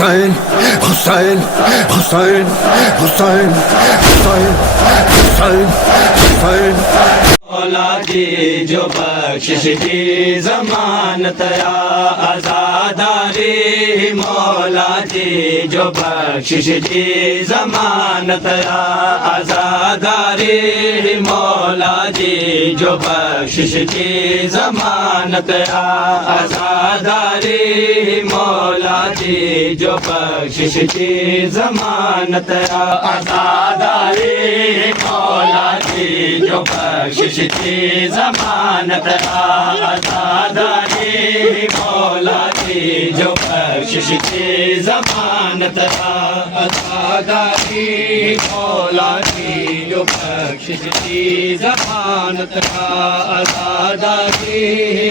Hussein, Hussein, Hussein, Hussein, Hussein, Hussein, Hussein. मौला जी जो बख्शिश की जमानत या आज़ादारी मौला जी जो बख्शिश की जमानत या आज़ादारी मौला जी जो बख्शिश की जमानत या आज़ादारी मौला जी जो बख्शिश की जमानत या आज़ादारी मौला जी जो बख्शिश की जमानत आज़ादारी मौला जी जो बख्शिश की जमानत आज़ादारी मौला जी जो बख्शिश की जमानत आज़ादारी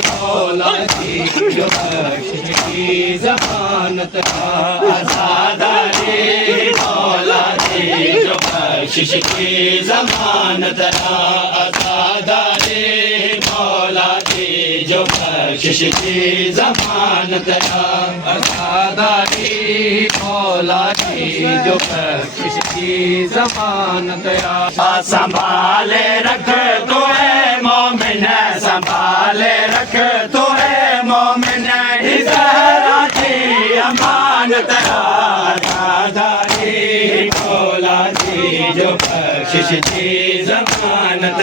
मौला जी जो बख्शिश की जमानत आज़ादारी मौला जी जो बख्शिश की जमानत आज़ादारी मौला जी जो बख्शिश की जमानत आज़ादारी मौला जी जो बख्शिश की जमानत संभाले रख तो है मोमिन संभाले रख तो है मोमिन ज़हरा की अमानत आज़ादारी मौला जी जो बख्शिश की जमानत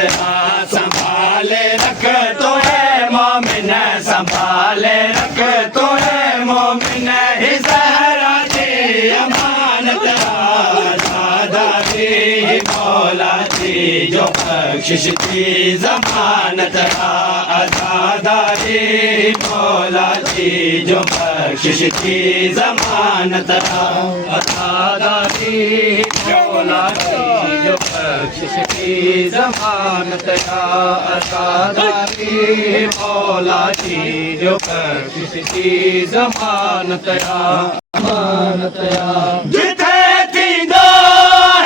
संभाले रख तो है मोमिन संभाले रख तो है मोमिन ज़हरा की अमानत आज़ादारी मौला जी जो बख्शिश की जमानत आज़ादारी मौला जी जो बख्शिश की जमानत आज़ादारी मौला जी जो बख्शिश की जमानत आज़ादारी मौला जी जो बख्शिश की जमानत जिथे थींदो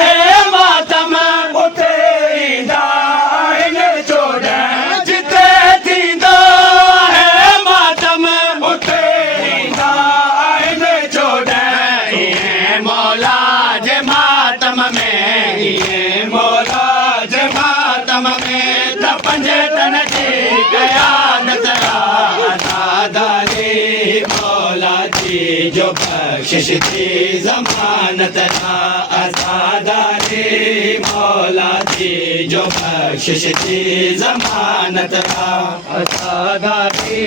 है मातम उथे ईंदा आहिनि चोॾ जिथे थींदो है मातम उथे ईंदा आहिनि चोॾ इएं मौला जे मातम में इएं मौला जे मातम में त पंज तन जी क़यादत आज़ादारी मौला जी जो बख्शिश की जमानत आज़ादारी मौला जी जो बख्शिश की जमानत आज़ादारी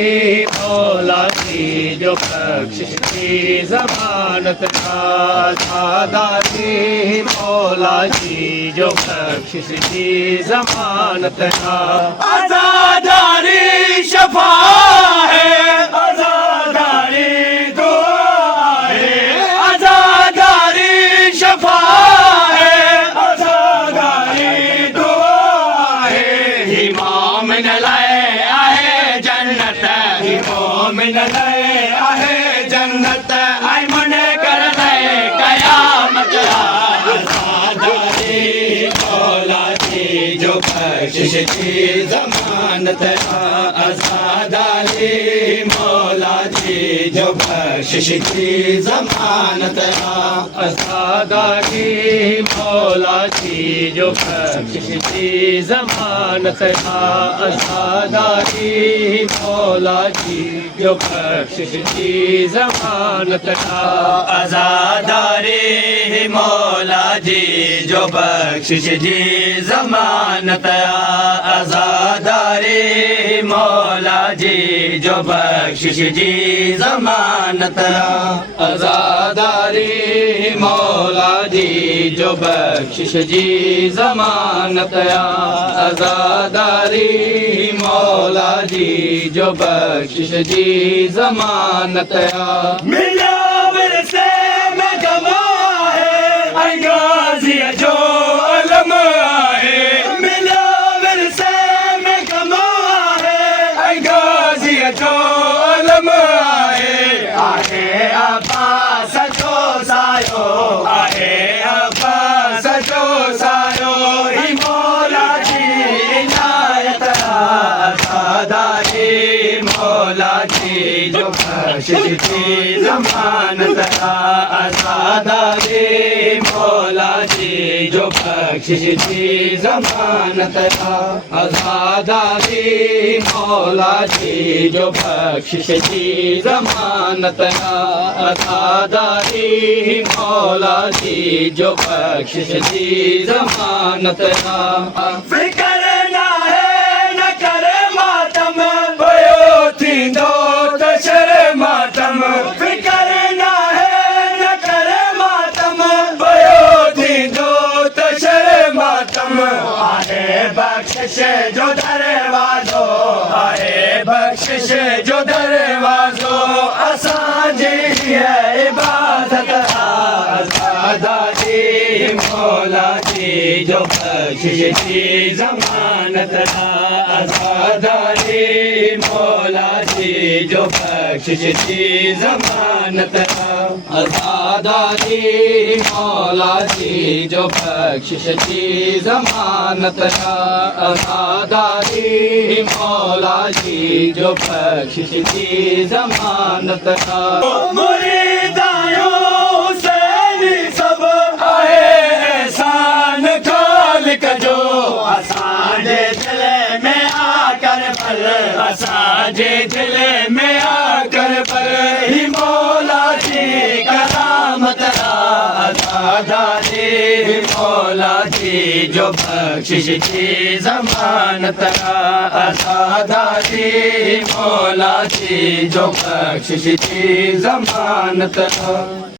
मौला जी जो बख्शिश की जमानत आज़ादारी मौला जी जो बख्शिश की जमानत आज़ादारी शफा है आज़ादारी दुआ है आज़ादारी शफा है आज़ादारी दुआ है ही मोमिन लाए आहे जन्नत ही मोमिन लाए आहे जन्नत आई मने कर लाए कयामत आज़ादारी मौला जी जो बख्शिश की जमानत आज़ादारी मौला जी जो बख्शिश की जमानत आज़ादारी मौला जी जो बख्शिश की जमानत आज़ादारी मौला जी जो बख्शिश की जमानत आज़ादारी मौला जी जो बख्शिश की जमानत आज़ादारी मौला जी जो बख्शिश की जमानत आज़ादारी मौला जी जो बख्शिश की जमानत आज़ादारी मौला जी जो बख्शिश की जमानत मिला विरसे में गवा है आई गाज़ी जो अलम है मिला विरसे में गवा है आई गाज़ी जो अलम आहे अब्बास जो सायो आहे अब्बास जो सायो ही मौला जी इनायत आज़ादारी मौला जी जो बख्शिश की जमानत आज़ादारी मौला जी जो बख्शिश जी ज़मानत आज़ादारी मौला जी जो बख्शिश जी ज़मानत आज़ादारी मौला जी जो बख्शिश जी ज़मानत फिकर ना है न करे मातम भयो थींदो त शर्म मातम फिकर ना है न करे मातम भयो थींदो त शर्म मातम आहे बख्शिश जो दरवाज़ो आहे बख्शिश जो दरवाज़ो असांजी इबादत आज़ादारी मौला जी जो बख्शिश जी ज़मानत आज़ादारी मौला जी जो बख्शिश जी ज़मानत आज़ादारी मौला जी जो बख्शिश जी ज़मानत आज़ादारी मौला जी जो बख्शिश जी ज़मानत मुरीदायो हुसैनी सब आहे एहसान खालिक जो असांजे दिल में आकर पर असांजे दिल में आकर पर ही मौला जी करामत आज़ादारी मौला जी जो बख्शिश जी ज़मानत आज़ादारी मौला जी जो बख्शिश जी ज़मानत